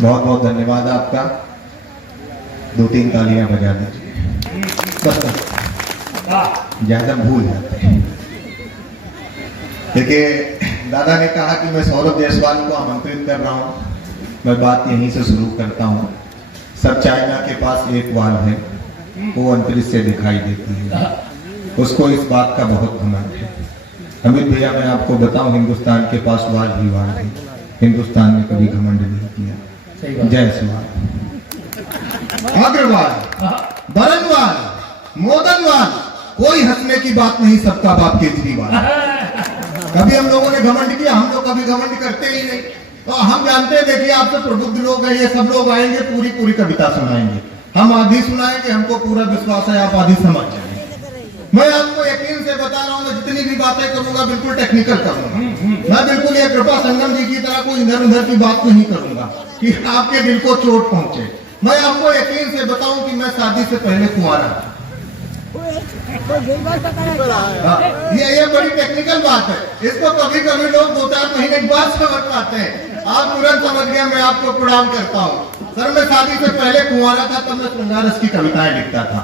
बहुत बहुत धन्यवाद आपका। 2-3 तालियां बजा दीजिए, बस ज्यादा भूल जाते हैं। देखिए, दादा ने कहा कि मैं सौरभ जायसवाल को आमंत्रित कर रहा हूँ। मैं बात यहीं से शुरू करता हूँ। सब चाइना के पास एक वाल है, वो अंतरिक्ष से दिखाई देती है, उसको इस बात का बहुत घमंड है। अमित भैया, मैं आपको बताऊं, हिंदुस्तान के पास वाल ही वाल है। हिंदुस्तान ने कभी घमंड नहीं किया। जायसवाल, अग्रवाल, बरनवाल, मोदनवाल, कोई हंसने की बात नहीं, सबका बाप केजरीवाल। कभी हम लोगों ने घमंड किया? हम लोग कभी घमंड करते ही नहीं। तो हम जानते हैं, देखिए आप तो प्रबुद्ध लोग हैं, ये सब लोग आएंगे पूरी कविता सुनाएंगे। हम आधी सुनाएंगे, हमको पूरा विश्वास है आप आधी समझ जाएंगे। मैं आपको यकीन से बता रहा हूँ, मैं जितनी भी बातें करूंगा बिल्कुल टेक्निकल करूंगा। मैं बिल्कुल ये कृपा संगम जी की तरह कोई इधर उधर की बात नहीं करूंगा कि आपके दिल को चोट पहुंचे। मैं आपको यकीन से बताऊं कि मैं शादी से पहले कुंवारा था। ये बड़ी टेक्निकल बात है, इसको कभी कभी लोग 2-4 महीने के बाद समझ पाते हैं। आप तुरंत समझ गया, मैं आपको प्रणाम करता हूँ। सर, मैं शादी से पहले कुंवारा था, तब मैं श्रृंगार रस की कविताएं लिखता था।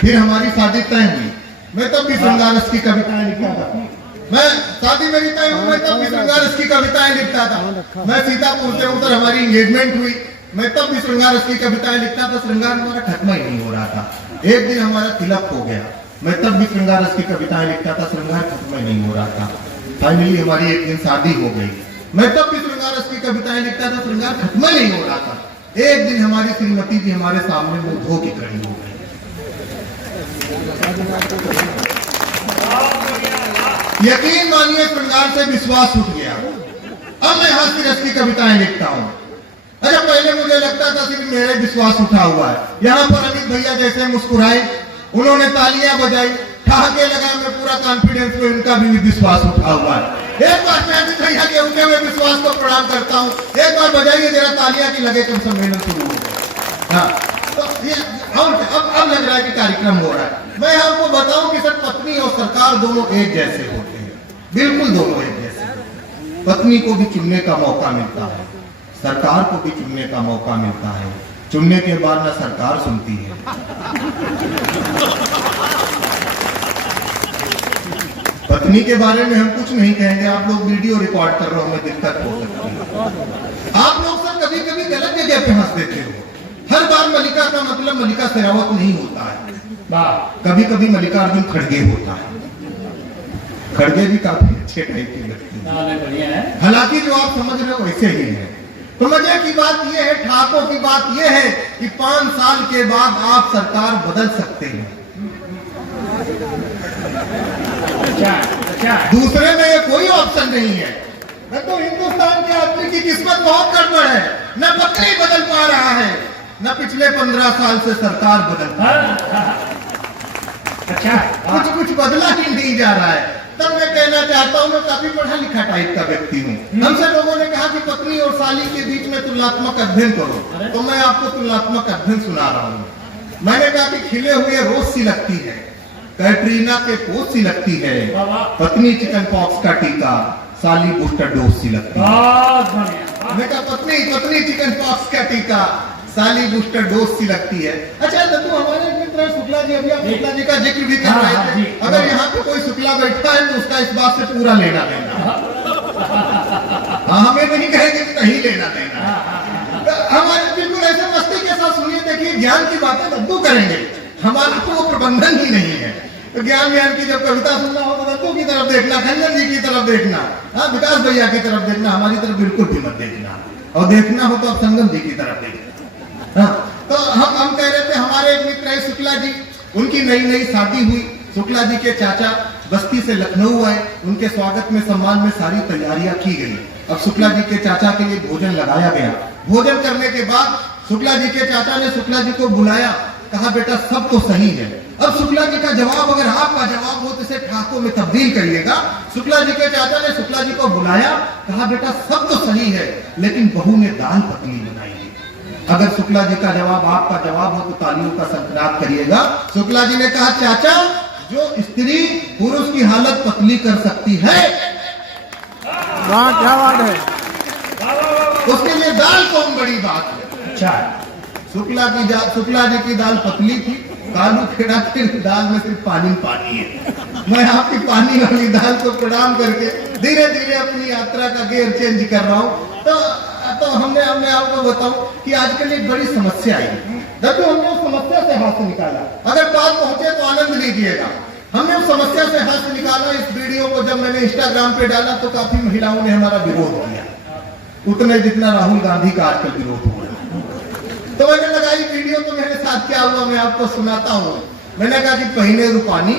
फिर हमारी शादी तय हुई, मैं तब भी श्रृंगार रस की कविताएं लिखता था। मैं शादी मेरी तय हुई, मैं तब भी श्रृंगार रस की कविताएं लिखता था। मैं सीतापुर से उधर हमारी एंगेजमेंट हुई, मैं तब भी श्रृंगार रस की कविताएं लिखता था। श्रृंगार हमारा खत्म ही नहीं हो रहा था। एक दिन हमारा तिलक हो गया, मैं तब भी श्रृंगार रस की कविताएं लिखता था। श्रृंगार खत्म ही नहीं हो रहा था। फाइनली हमारी एक दिन शादी हो गई, मैं तब भी श्रृंगार रस की कविताएं लिखता था। श्रृंगार खत्म ही नहीं हो रहा था। एक दिन हमारी श्रीमती जी हमारे सामने मुंह धो के खड़ी हो गई। यकीन मानिए, श्रृंगार से विश्वास उठ गया। अब मैं हास्य रस की कविताएं लिखता हूँ। अच्छा, पहले मुझे लगता था सिर्फ मेरे विश्वास उठा हुआ है। यहाँ पर अमित भैया जैसे मुस्कुराए, उन्होंने तालियां बजाई, ठहाके लगाए, मैं पूरा कॉन्फिडेंस में उनका भी विश्वास उठा हुआ है। एक बार मैं अमित भैया के उठे हुए विश्वास को प्रणाम करता हूँ। एक बार बजाइए जरा तालियां की लगे, कम सम्मेलन शुरू हो गया। हाँ, तो ये अब लग रहा है कि कार्यक्रम हो रहा है। मैं आपको बताऊं कि सर, पत्नी और सरकार दोनों एक जैसे होते हैं, बिल्कुल दोनों एक जैसे। पत्नी को भी चुनने का मौका मिलता है, सरकार को भी चुनने का मौका मिलता है। चुनने के बाद ना सरकार सुनती है। पत्नी के बारे में हम कुछ नहीं कहेंगे, आप लोग वीडियो रिकॉर्ड कर रहे हो, हमें दिक्कत हो सकती है। आप लोग सर कभी कभी गलत जगह पे हंस देते हो। हर बार मलिका का मतलब मलिका शेरावत नहीं होता है। कभी कभी मल्लिकार्जुन खड़गे होता है। खड़गे भी काफी अच्छे टाइप की लगती है, हालांकि जो आप समझ रहे हो वैसे ही है। तो मजे की बात यह है, ठाकों की बात यह है कि 5 साल के बाद आप सरकार बदल सकते हैं। दूसरे में ये कोई ऑप्शन नहीं है। तो हिंदुस्तान के आदमी की किस्मत बहुत गड़बड़ है, न पत्नी बदल पा रहा है, न पिछले 15 साल से सरकार बदल पा रहा है। कुछ बदला ही नहीं जा रहा है। तब मैं कहना चाहता हूँ, मैं काफी पढ़ा लिखा टाइप का व्यक्ति हूँ। हमसे लोगों ने कहा कि पत्नी और साली के बीच में तुलनात्मक अध्ययन करो, तो मैं आपको तुलनात्मक अध्ययन सुना रहा हूँ। मैंने कहा कि खिले हुए रोज सी लगती है, कैटरीना के पोस्ट सी लगती है, पत्नी चिकन पॉक्स का टीका, साली बूस्टर डोज सी लगती है। मैंने कहा पत्नी चिकन पॉक्स का टीका, साली बूस्टर डोज सी लगती है। अच्छा तो हमारे मित्र शुक्ला जी, अभी आप शुक्ला जी का जिक्र भी कर रहे थे। अगर यहाँ पे कोई शुक्ला बैठा है तो उसका इस बात से पूरा लेना देना। हमें नहीं कहेंगे कि नहीं लेना देना। हमारे बिल्कुल ऐसे मस्ती के साथ सुनिए, देखिए ज्ञान की बातें दद्दू करेंगे, हमारा तो वो प्रबंधन ही नहीं है। तो ज्ञान की जब कविता सुनना हो तो दद्दू की तरफ देखना, खंजन जी की तरफ देखना, हाँ विकास भैया की तरफ देखना, हमारी तरफ बिल्कुल भी मत देखना। और देखना हो तो आप संगम जी की तरफ देखना। हाँ, तो हम कह रहे थे, हमारे एक मित्र है शुक्ला जी, उनकी नई शादी हुई। शुक्ला जी के चाचा बस्ती से लखनऊ आए, उनके स्वागत में सम्मान में सारी तैयारियां की गई। अब शुक्ला जी के चाचा के लिए भोजन लगाया गया। भोजन करने के बाद शुक्ला जी के चाचा ने शुक्ला जी को बुलाया, कहा बेटा सब तो सही है। अब शुक्ला जी का जवाब, अगर आपका जवाब हो तो इसे ठाकों में तब्दील करिएगा। शुक्ला जी के चाचा ने शुक्ला जी को बुलाया, कहा बेटा सब तो सही है, लेकिन बहू ने दाल पतली बनाई है। अगर शुक्ला जी का जवाब आपका जवाब हो तो तालियों का संकरात करिएगा। शुक्ला जी ने कहा चाचा, जो स्त्री पुरुष की हालत पतली कर सकती है, क्या बात है। उसके लिए दाल कौन बड़ी बात है। अच्छा शुक्ला जी की दाल पतली थी, कालू खेड़ा की दाल में सिर्फ पानी पानी है। मैं आपकी पानी वाली दाल को प्रणाम करके धीरे धीरे अपनी यात्रा का गियर चेंज कर रहा हूँ। तो हमने आपको बताऊं कि आजकल एक बड़ी समस्या आई, देखो हमने उस समस्या से हाथ से निकाला। अगर बात पहुंचे तो आनंद लीजिएगा। हमने उस समस्या से हाथ से निकाला। इस वीडियो को जब मैंने इंस्टाग्राम पे डाला तो काफी महिलाओं ने हमारा विरोध किया, उतने जितना राहुल गांधी का आजकल विरोध हुआ। तो मैंने लगाई वीडियो, तो मेरे साथ क्या हुआ मैं आपको सुनाता हूँ। मैंने कहा कि पहने रूपानी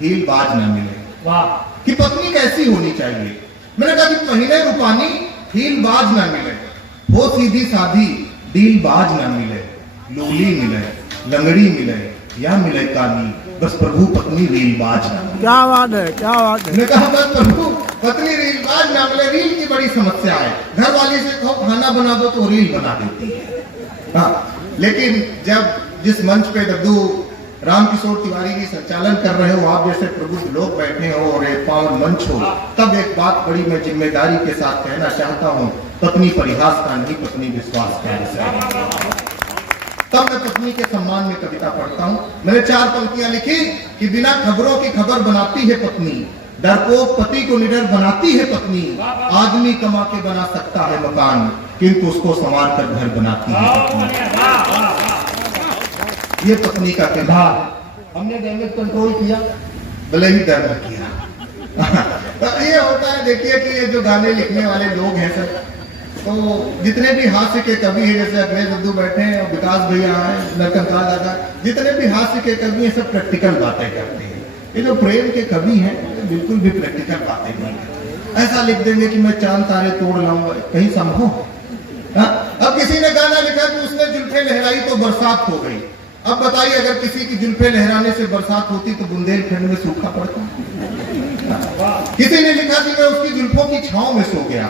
हील बाज न मिले, वाह, कि पत्नी कैसी होनी चाहिए। मैंने कहा कि पहने रूपानी हील बाज न मिले, वो सीधी साधी डील बाज न मिले, लूली मिले, लंगड़ी मिले, या मिले कानी, बस प्रभु पत्नी रील बाज न मिले। क्या बात है, क्या बात है। मैंने कहा बस प्रभु पत्नी रील बाज न मिले। रील की बड़ी समस्या है, घर वाली से कहो खाना बना दो तो रील बना देती है। हाँ, लेकिन जब जिस मंच पे दद्दू रामकिशोर तिवारी जी संचालन कर रहे हो, आप जैसे प्रबुद्ध लोग बैठे हो और एक पावन मंच हो, तब एक बात बड़ी मैं जिम्मेदारी के साथ कहना चाहता हूँ, पत्नी परिहास का नहीं, पत्नी विश्वास का विषय। तब मैं पत्नी के सम्मान में कविता पढ़ता हूँ। मैंने 4 पंक्तियां लिखी कि बिना खबरों की खबर बनाती है पत्नी, डरपोक पति को निडर बनाती है पत्नी, आदमी कमा के बना सकता है मकान, किंतु उसको संवार कर घर बनाती है पत्नी। ये पत्नी का किरदार। हमने डैमेज कंट्रोल किया, भले ही डर किया। तो ये होता है, देखिए कि ये जो गाने लिखने वाले लोग हैं सर, तो जितने भी हास्य के कवि हैं, जैसे अखिलेश दद्दू बैठे हैं और विकास भैया हैं, नरकंकाल दादा, जितने भी हास्य के कवि हैं सब प्रैक्टिकल बातें करते हैं। ये जो प्रेम के कवि हैं बिल्कुल भी प्रैक्टिकल बातें नहीं करते। ऐसा लिख देंगे कि मैं चांद तारे तोड़ लाऊंगा, कहीं संभव? अब किसी ने गाना लिखा कि उसने जुल्फे लहराई तो बरसात हो गई। अब बताइए अगर किसी की जुल्फे लहराने से बरसात होती तो बुंदेलखंड में सूखा पड़ता। किसी ने लिखा कि मैं उसकी जुल्फों की छांव में सो गया।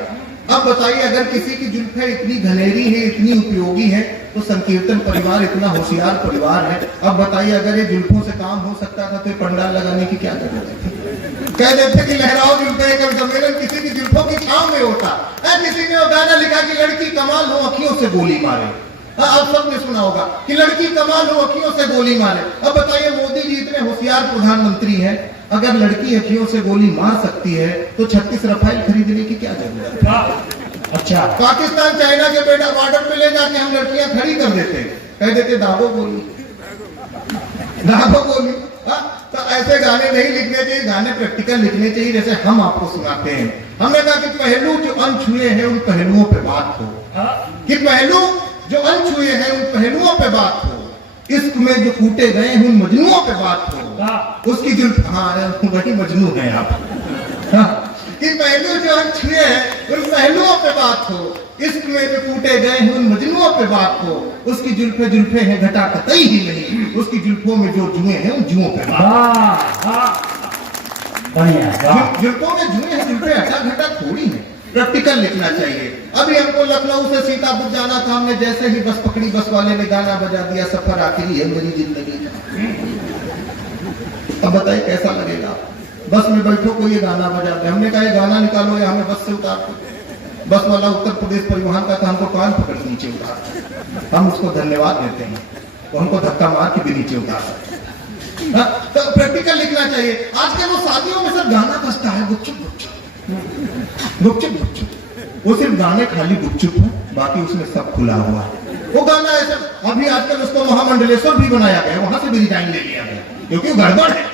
अब बताइए अगर किसी की जुल्फे इतनी घनेरी है, इतनी उपयोगी है, तो संकीर्तन परिवार इतना होशियार परिवार है। अब बताइए अगर ये जुल्फों से काम हो सकता था तो पंडाल लगाने की क्या जरूरत थी? कह देते कि लहराओ जुल्फे का सम्मेलन किसी की जुल्फों की छांव में होता। किसी ने गाना लिखा कि लड़की कमाल हो अखियों से गोली मारे। आप सबने सुना होगा कि लड़की कमाल हो अखियों से गोली मारे। अब बताइए मोदी जी इतने होशियार प्रधानमंत्री हैं, अगर लड़की अखियों से गोली मार सकती है तो 36 रफाइल खरीदने की क्या जरूरत है? अच्छा, पाकिस्तान चाइना के बेटा बॉर्डर पे ले जाके हम लड़कियां खड़ी कर देते, कह देते दागो गोली, दागो गोली। तो ऐसे गाने नहीं लिखने चाहिए, गाने प्रैक्टिकल लिखने चाहिए जैसे हम आपको सुनाते हैं। हमने कहा कि पहलू जो अनछुए हैं उन पहलुओं पे बात हो, कि पहलू जो अनछुए हैं उन पहलुओं पे बात हो, इश्क में जो कूटे गए हैं उन मजनुओं पे बात हो। उसकी जुल्फ, हाँ वही मजनू है आप। कि पहलू जो अनछुए हैं उन पहलुओं पे बात हो, इश्क में जो कूटे गए हैं उन मजनुओं पे बात हो। उसकी जुल्फे जुल्फे हैं घटा कतई ही नहीं, उसकी जुल्फों में जो जुए हैं उन जुओं पे बात। जुल्फों में जुए हैं, जुल्फे हटा घटा थोड़ी है। प्रैक्टिकल लिखना चाहिए। अभी हमको लखनऊ से सीतापुर जाना था, हमने जैसे ही बस पकड़ी, बस वाले ने गाना बजा दिया, सफर आखिरी है मेरी जिंदगी का। अब बताइए कैसा लगेगा? बस में बैठो कोई ये गाना बजा दे, हमने कहा ये गाना निकालो या हमें बस से उतार दो। बस वाला उत्तर प्रदेश परिवहन का था, हमको कान पकड़ नीचे उतार, हम उसको धन्यवाद देते हैं, तो हमको धक्का मार के भी नीचे उतार सकते। तो प्रैक्टिकल लिखना चाहिए। आजकल वो शादियों में सब गाना बजता है, गुपचुप गुपचुप गुपचुप गुपचुप, वो सिर्फ गाने खाली गुपचुप है, बाकी उसमें सब खुला हुआ है। वो गाना ऐसा, अभी आजकल उसको महामंडलेश्वर भी बनाया गया, वहां से भी डिजाइन ले लिया गया क्योंकि गड़बड़ है।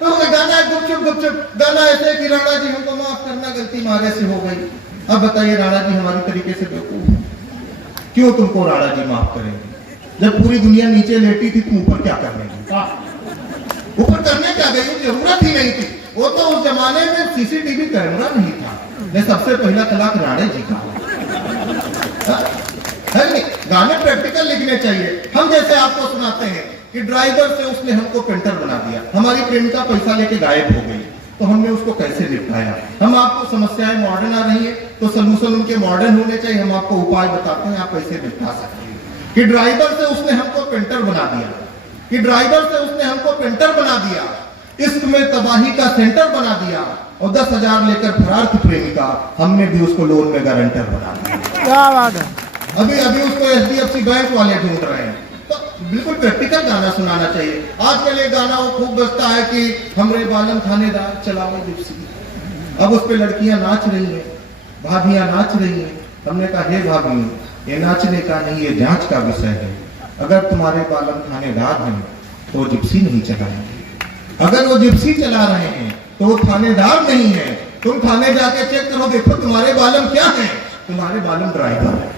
तो गाना गुपचुप गुपचुप, गाना ऐसे कि राणा जी हमको माफ करना, गलती मारे से हो गई। अब बताइए राणा जी हमारी तरीके से बेवकूफ है, क्यों तुमको राणा जी माफ करेंगे? जब पूरी दुनिया नीचे लेटी थी तुम ऊपर क्या कर रहे? ऊपर करने क्या गई? जरूरत ही नहीं थी। वो तो उस जमाने में सीसीटीवी कैमरा नहीं था, मैं सबसे पहला तलाक राणे जी का है। नहीं, गाने प्रैक्टिकल लिखने चाहिए। हम जैसे आपको सुनाते हैं कि ड्राइवर से उसने हमको पेंटर बना दिया, हमारी प्रेमिका पैसा लेके गायब हो गई, तो हमने उसको कैसे निपटाया? हम आपको समस्याएं मॉडर्न आ रही है तो सोल्यूशन उनके मॉडर्न होने चाहिए। हम आपको उपाय बताते हैं, आप कैसे निपटा सकते हैं। कि ड्राइवर से उसने हमको पेंटर बना दिया, कि ड्राइवर से उसने हमको पेंटर बना दिया, इश्क में तबाही का सेंटर बना दिया, और 10,000 लेकर फरार थी प्रेमिका, हमने भी उसको लोन में गारंटर बना दिया। क्या बात है। अभी उसको HDFC बैंक वाले ढूंढ रहे हैं। तो बिल्कुल प्रैक्टिकल गाना सुनाना चाहिए। आजकल एक गाना वो खूब बजता है कि हमरे बालम थानेदार चलाओ जिप्सी। अब उस पे लड़कियां नाच रही हैं, भाभियां नाच रही हैं। हमने कहा हे भाभी, ये नाचने का नहीं, ये जांच का विषय है। अगर तुम्हारे बालम थानेदार हैं तो जिप्सी नहीं चलाएंगे, अगर वो जिप्सी चला रहे हैं तो वो थानेदार नहीं है। तुम थाने जाके चेक करो, देखो तुम्हारे बालम क्या है, तुम्हारे बालम ड्राइवर है।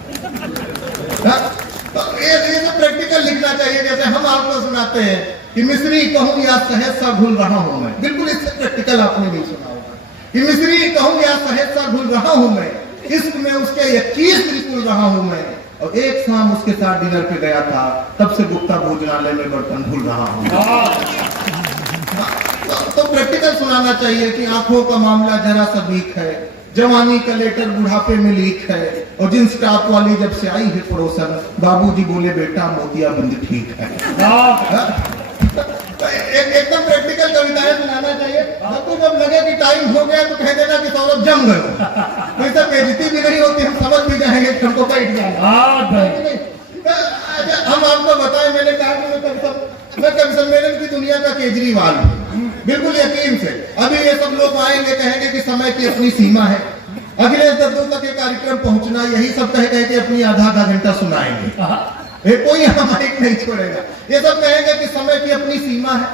तो ये तो प्रैक्टिकल लिखना चाहिए। जैसे हम आपको सुनाते हैं कि मिस्री कहूं या सहज सा भूल रहा हूं मैं, बिल्कुल इससे प्रैक्टिकल आपने भी सुना होगा कि मिस्री कहूं या सहज सा भूल रहा हूं मैं, इश्क में उसके 21 त्रिपुल रहा हूं मैं, और एक शाम उसके साथ डिनर पे गया था, तब से गुप्ता भोजनालय में बर्तन भूल रहा हूं। तो प्रैक्टिकल सुनाना चाहिए कि आंखों का मामला जरा सा वीक है, जवानी का लेटर बुढ़ापे में लीक है, और जिन स्टाफ वाली जब से आई है पड़ोसन, बाबूजी बोले बेटा मोतियाबिंद ठीक है। एकदम प्रैक्टिकल कविताएं सुनाना चाहिए। आपको जब लगे कि टाइम हो गया तो कह देना कि सौरभ जम गए, कोई सब बेइज्जती भी नहीं होती, हम समझ भी जाएंगे कि हमको बैठ जाएगा। हम आपको बताएं, मैंने कहा कि मैं कवि सम्मेलन की दुनिया का केजरीवाल हूँ, बिल्कुल यकीन से। अभी ये सब लोग आएंगे, कहेंगे कि समय की अपनी सीमा है, अगले दर्दों तक ये कार्यक्रम पहुंचना, यही सब कह के अपनी आधा घंटा सुनाएंगे, ये कोई यहाँ माइक नहीं छोड़ेगा। ये सब कहेंगे कि समय की अपनी सीमा है,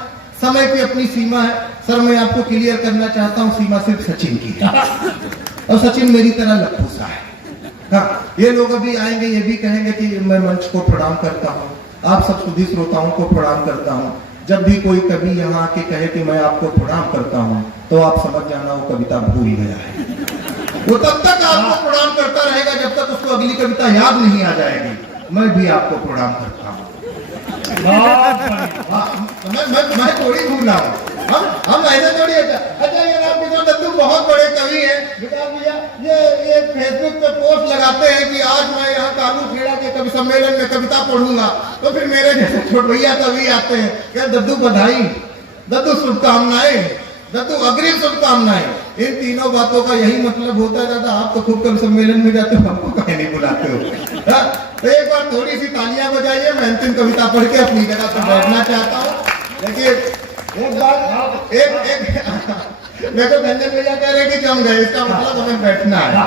समय की अपनी सीमा है। सर मैं आपको क्लियर करना चाहता हूँ, सीमा सिर्फ सचिन की है, और सचिन मेरी तरह लखू सा है। हाँ, ये लोग अभी आएंगे, ये भी कहेंगे कि मैं मंच को प्रणाम करता हूँ, आप सब सुधी श्रोताओं को प्रणाम करता हूँ। जब भी कोई कवि यहाँ आके कहे कि मैं आपको प्रणाम करता हूँ, तो आप समझ जाना वो कविता भूल गया है। वो तब तक आपको प्रणाम करता रहेगा जब तक उसको अगली कविता याद नहीं आ जाएगी। मैं भी आपको प्रणाम करता हूँ। मैं थोड़ी भूला हूँ, हम ऐसे थोड़ी। अच्छा ये राम किशोर दत्तू बहुत बड़े कवि हैं, विकास भैया ये फेसबुक पे पोस्ट लगाते हैं कि आज मैं यहाँ कालू खेड़ा के कवि सम्मेलन में कविता पढ़ूंगा, तो फिर मेरे जैसे छोट भैया कवि आते हैं, क्या दद्दू बधाई, दद्दू शुभकामनाएं, दद्दू अग्रिम शुभकामनाएं। इन तीनों बातों का यही मतलब होता है। दादा आप तो खूब कवि सम्मेलन में जाते हो, हमको कहीं नहीं बुलाते हो। तो एक बार थोड़ी सी तालियां बजाइए, मैं अंतिम कविता पढ़ के अपनी जगह पर बैठना चाहता हूँ। देखिए एक बात, एक मेरे को धन्यन भैया कह रहे कि जम गए, इसका मतलब हमें बैठना है।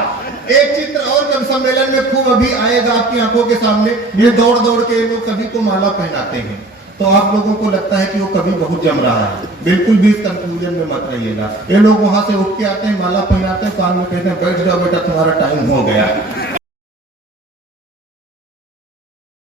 एक चित्र और कवि सम्मेलन में खूब अभी आएगा आपकी आंखों के सामने। ये दौड़ दौड़ के लोग कवि को माला पहनाते हैं, तो आप लोगों को लगता है कि वो कवि बहुत जम रहा है, बिल्कुल भी इस कंफ्यूजन में मत रहिएगा। ये लोग वहां से उठ के आते हैं, माला पहनाते हैं, कान में कहते हैं बैठ जाओ बेटा तुम्हारा टाइम हो गया।